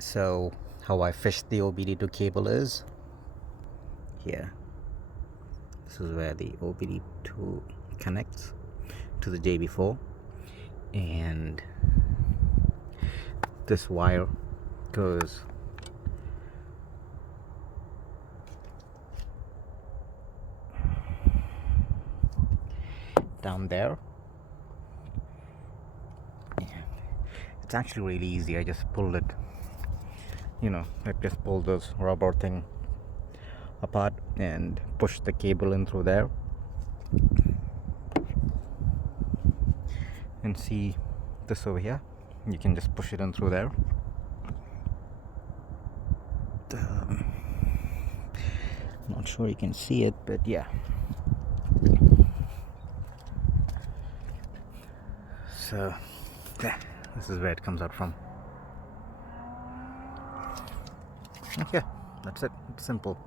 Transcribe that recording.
So how I fish the OBD2 cable is here. This is where the OBD2 connects to the JB4, and this wire goes down there. It's actually really easy. I just pulled it, I just pulled this rubber thing apart and push the cable in through there, and see this over here. You can just push it in through there. Not sure you can see it, but yeah. So yeah, this is where it comes out from. Okay, that's it. It's simple.